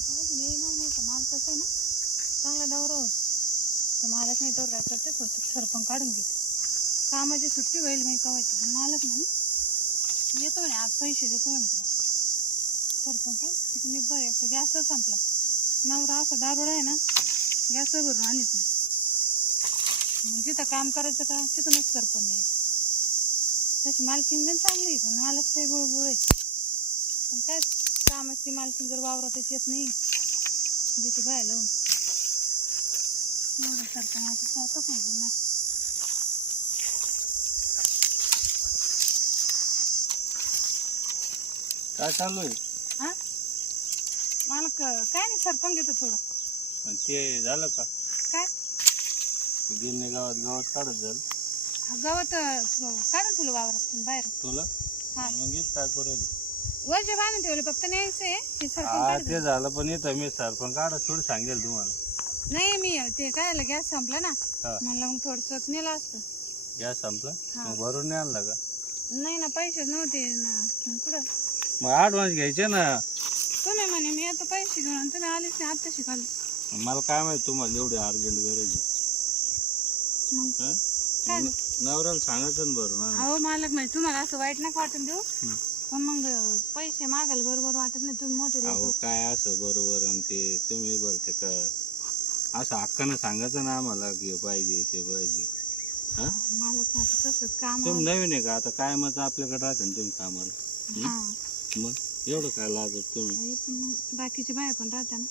मालक अजून येईना नाही तर माल कसं आहे ना चांगला दौरा होत तर मालक नाही तर काय करते थोडं सरपण काढून घेते कामाची सुट्टी होईल मी कवायची पण मालक म्हणे येतो म्हणे आज पैसे देतो म्हणे तुला सरपण काय किती निब्बर आहे तर गॅस संपला नवरा असा दारोडा आहे ना गॅस भरून आणत नाही मग जिथं काम करायचं का तिथूनच सरपण द्यायचं तशी मालकीन पण चांगली आहे पण मालक लय बुळबुळ आहे पण काय कामाची मालकीन जर वावरातच येत नाही जिथे बाय लावून एवढं सरपणाचं स्वतः सांगून नाही काय चालू आहे? हा मालक काय नाही सरपण घेतो थोडं ते झालं का काय गिरणे गावात काढत झालं गवत काढून ठेवलं वावरातून बाहेर तुला हा मग येत काय करू वरचे बांधून ठेवले फक्त न्यायचंय ते सरपण हा काढायचं. ते झालं पण येतं मी सरपण काढ थोडं सांगेल तुम्हाला नाही मी ते काय गॅस संपला ना हा म्हणलं मग थोडस नेलं असतं गॅस संपला हा. मग भरून नाही आणला का नाही ना पैसेच नव्हते ना मग कुठं मग ॲडव्हान्स घ्यायचे ना तुम्ही म्हणे मी आता पैसे घेऊन आणि तुम्ही आलेच नाही आता शिकाल मला काय माहिती तुम्हाला एवढी अर्जंट गरज आहे मग हा? काय मग नवऱ्याला सांगायचं ना भरून आण. अहो मालक म्हणजे तुम्हाला असं वाईट नका वाटून देऊ हम्म. पण मग पैसे मागायला बरोबर वाटत नाही तुम्ही मोठे अहो लोक काय असं बरोबर आणि ते तुम्ही बोलते का असं हक्कानं सांगायचं ना आम्हाला की हे पाहिजे ते पाहिजे हा मालक आता कसं काम तुम्ही नवीन आहे का आता काय मत आपल्याकडे राहते ना तुम्ही कामाला हा मग एवढं काय लागत तुम्ही तरी पण मग बाकीचे बाया पण राहत्या ना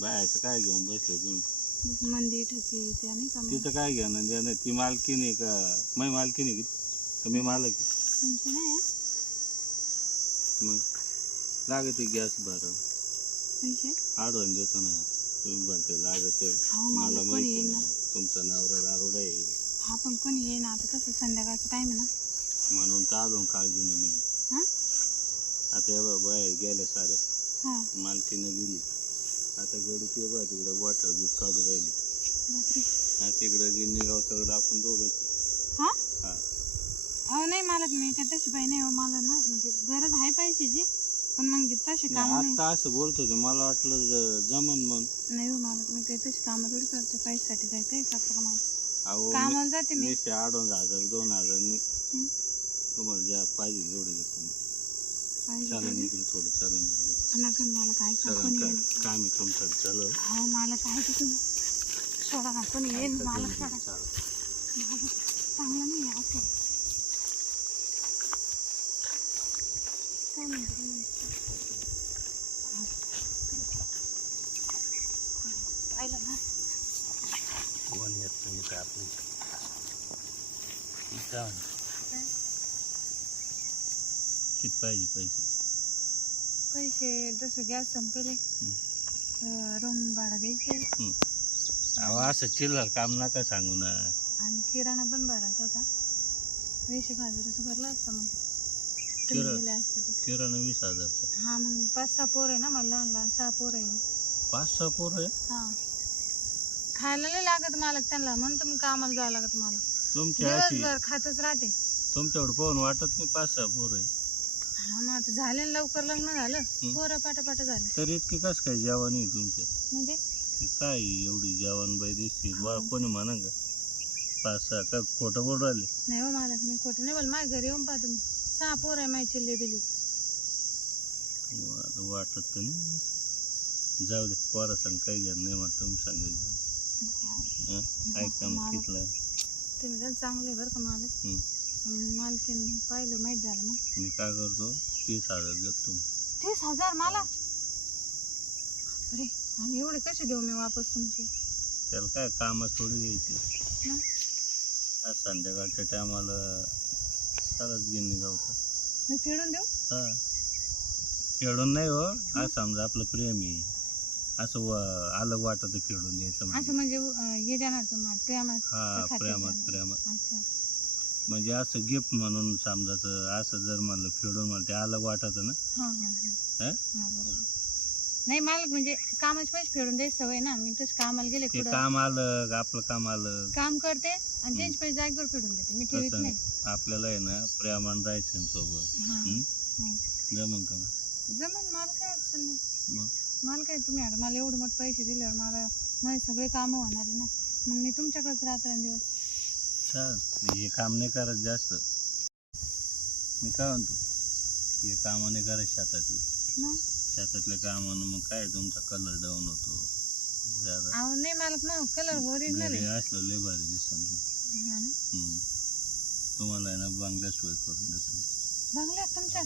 बायाचं काय घेऊन बसले तुम्ही जसं मंदी ठकी त्या नाही का मग तिथं काय घ्या ना ती मालकीन आहे का मै मालकीन आहे का मी मालक आहे? तुमचे नाही आहे मग लागते गॅस भरा पैसे आडवून देतो ना तुम्ही बोलते लागते अहो मला मालक कोणी माहिती येईल ना ना तुमचा नवरा दारुडा आहे हा पण कोणी येईन आता कसं संध्याकाळचं टाइम आहे ना म्हणून तर आलो काळजीने मी हा आता या बाहेर गेल्या साऱ्या हा मालकीनं गेली आता गडी ते बघा तिकडं वाटर दूध काढून राहिली बापरे हा तिकडं गिन्नी गावताकडं आपण दोघं हा हा अहो नाही मालक मी काय तशी बाई नाही हो मला ना म्हणजे गरज आहे पैशाची पण मग तशी कामं नाही आता असं बोलतो ते मला वाटलं जमन मग नाही हो मालक मी काही तशी कामं थोडी करते पैशासाठी काय काही करतो का मला अहो कामाला जाते मी 2,500 2,000 नाही हं. तुम्हाला ज्या पाहिजे एवढे देतो मी. पाहिजे चालन पाहिजे. इकडे थोडं चालन नका मला काय का चालन कोणी काय येईल काम आहे तुमचं चालू अहो मला काय ते तुम्ही सोडा ना कोणी येईल मला सोडा चालेल मला चांगलं नाही आहे असं काय म्हणते तुम्ही? पाहिलं ना कोण येत नाही काय आपलं काय? किती पाहिजे पैसे पैसे जसं गॅस संपले रूम भाडं द्यायचे अहो असं चिल्लर काम नका सांगू ना आणि किराणा पण भरायचा होता 20,000 भरला असता मग तुम्ही गेले असते तर किराणा 20,000चा हा मग 5-6 पोर आहे ना मला लहान लहान 6 पोर आहे 5-6 पोरं आहे हा खायला नाही लागत मालक त्यांना म्हणून तुम्ही कामाला जावं लागत मला तुमच्या अशी दिवसभर खातच राहते तुमच्याकडे पाहून वाटत नाही 5-6 पोरं आहे हा मग आता झाले ना लवकर लग्न झालं पोरं पाटापाट झाले तर इतकी कसं काय जेवण आहे तुमच्या म्हणजे काय एवढी जेवण बाई दिसते बा कोणी म्हणा का 5-6 का खोटं बोल राहिले नाही हो मालक मी खोटं नाही बोल माझ्या घरी येऊन पाहा तुम्ही 6 पोर आहे माझी चिल्ली बिल्ली वाटत तर नाही जाऊ दे पोरा सांग काही घ्या नाही मला तुम्ही सांगायचं ऐकता मग तिथलं तुम्ही जर चांगले बरं का मालक मालकीन पाहिलं माहीत झालं मग मी काय करतो 30,000 देतो तुम्ही 30,000 मला अरे आणि एवढे कसे देऊ मी वापस तुमचे त्याला काय कामात थोडी द्यायची मग? आज संध्याकाळच्या टायमाला सरच गिन्नी गावचं मी फेडून देऊ हा फेडून नाही हो आज समजा आपलं प्रेम आहे असं अलग वाटत फेडून द्यायचं असं म्हणजे हे देणार तुम्हाला प्रेमात हा खात्यात प्रेमात देणार. प्रेमात अच्छा म्हणजे असं गिफ्ट म्हणून समजायचं असं जर म्हणलं फेडून मला ते अलग वाटत ना हा हा हा हा? हा बरोबर नाही मालक म्हणजे कामाचे पैसे फेडून द्यायची सवय ना मी तसं कामाला गेले ते कुठं काम आलं आपलं काम आलं काम करते आणि त्यांचे पैसे जागेवर फेडून देते मी ठेवीत तसं नाही आपल्याला आहे ना प्रेमान जायचं सोबत हा हं? हा. जमन का जमन मला काय अडचण नाही मग मला काय तुम्ही आता मला एवढे मोठे पैसे दिल्यावर मला माझे सगळे कामं होणार आहे ना, मग मी तुमच्याकडेच रात्रंदिवस. चल हे काम नाही करत जास्त. मी काय म्हणतो, हे कामं नाही करत शेतातली. मग शेतातल्या कामानं मग काय तुमचा कलर डाऊन होतो जरा. अहो नाही मला मग कलर ओरिजिनल घरी आहे. असलं लय भारी दिसन. हा ना. तुम्हाला आहे ना बंगल्या सोय करून देतो. बंगल्यात तुमच्या?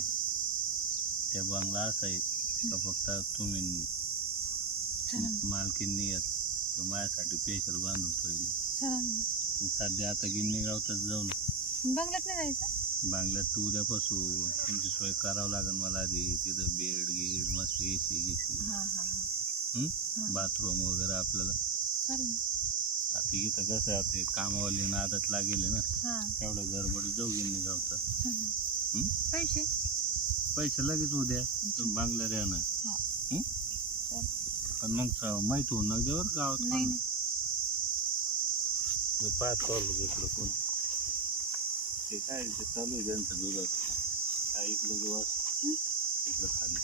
त्या बंगला असा आहे का फक्त तुम्ही चला मालकींनी येत तो माझ्यासाठी स्पेशल बांधून ठेवली. चला मग सध्या आता गिन्नी गावतात जाऊन बंगल्यात नाही जायचं. बांगल्यात तू उद्यापासून तुमची सोय करावं लागेल मला आधी. तिथं बेड गीड मस्त एसी गिसी हां हां बाथरूम वगैरे आपल्याला. चालेल. आता इथं कसं आहे, आता कामावाली आदत लागेल ना, हां तेवढं गडबड जाऊ गिन्नी गावतात. चालेल. पैसे पैसे लगेच उद्या तुम्ही बांगल्यात येणार. हां चालेल. पण मग माहीत होऊन ना देवर गावात नाही नाही मी पाहत कॉल इकडं कोण ते काय ते चालू आहे त्यांचं दुधात काय इकडं दिवस इकडं खाली.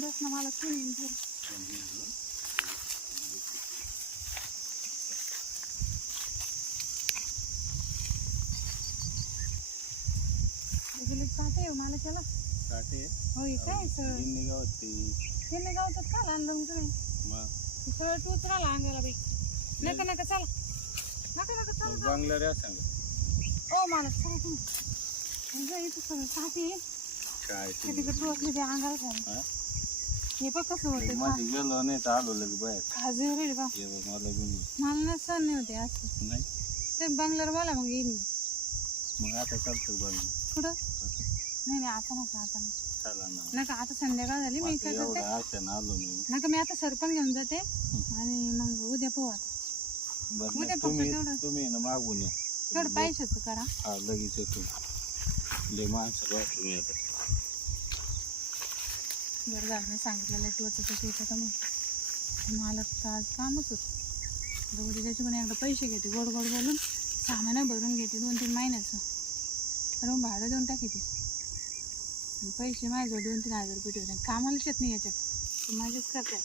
बस ना मला तुम्ही गेले पाहते मला त्याला. काटे होय काय सर गिन्नी गावात ते हे नाही गावतात का आणलं तुम्ही मग सगळं टूच राहिला अंगाला बाई. नका नका चला नका नका चला. बांगला रे सांग ओ मला चला तुम्ही इथं सगळं साथी काय तिकडे टोचले ते अंगाला झालं. हे बघ कसं होतं माझी गेलो नाही तर आलो लगे बाहेर. आज रेडी बा हे बघ मला बिन मला ना सण नाही होते असं. नाही ते बंगल्यावर बोला मग येईल मी. मग आता चालतं बांगला कुठं नाही नाही आता नका आता नका. चला ना. नका आता संध्याकाळ झाली मी काय करते एवढं आशेनं आलो मी. नका मी आता सरपण घेऊन जाते आणि मग उद्या पोहा बरं उद्या नाही, फक्त तेवढं तुम्ही ना मागून या. तेवढं पैशाचं करा. हा लगेच येतो. लय माणसं वाटलं मी आता. बरं झालं मी सांगितलेलं टोचत तर मग मला तर आज कामच होतं. उद्या त्याचे पण एकदा पैसे घेते गोड गोड बोलून सामान भरून घेते 2-3 महिन्याचं. रूम भाडं देऊन टाकी ती पैसे माझ्याजवळ 2-3 हजार रुपये ठेवते. कामालाच येत नाही याच्यात माझेच करते.